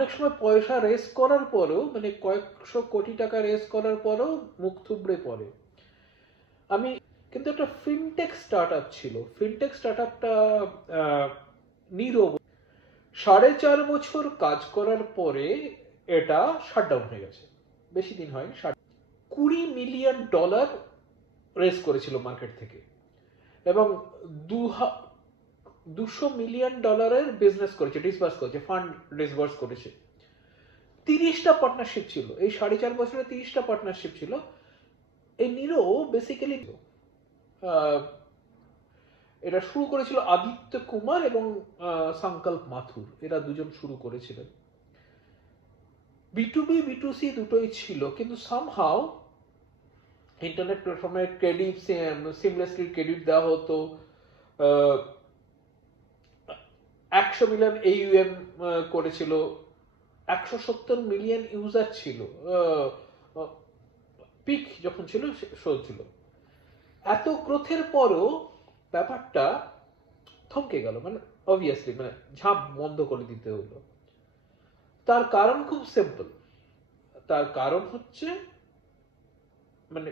অনেক সময় পয়সা রেস করার পরেও মানে কয়েকশো কোটি টাকা রেস করার পরেও মুখ থুবড়ে পড়ে। আমি, কিন্তু একটা ফিনটেক স্টার্ট আপ ছিল ফিনটেক স্টার্ট আপটা নীরব সাড়ে চার বছর কাজ করার পরে এটা শাটডাউন হয়ে গেছে। বেশি দিন হয়নি কুড়ি মিলিয়ন ডলার রেস করেছিল মার্কেট থেকে। এবং দু দুশো মিলিয়ন ডলারের বিজনেস করেছে ডিসবার্স করেছে ফান্ড ডিসবার্স করেছে। তিরিশটা পার্টনারশিপ ছিল, এই সাড়ে চার বছরে তিরিশটা পার্টনারশিপ ছিল। এই নিরো বেসিক্যালি এটা শুরু করেছিল আদিত্য কুমার এবং সংকল্প মাথুর। এরা দুজন শুরু করেছিলেন। B to B B to C দুটোই ছিল, কিন্তু সামহাও ইন্টারনেট প্ল্যাটফর্মে ক্রেডিট সিমলেসলি ক্রেডিট দেওয়া হতো। একশো মিলিয়ন এইউএম করেছিল, একশো সত্তর মিলিয়ন ইউজার ছিল পিক যখন ছিল শো ছিল। এত গ্রোথের পরও ব্যাপারটা থমকে গেল মানে অবভিয়াসলি মানে ঝাঁপ বন্ধ করে দিতে হলো। তার কারণ খুব সিম্পল তার কারণ হচ্ছে মানে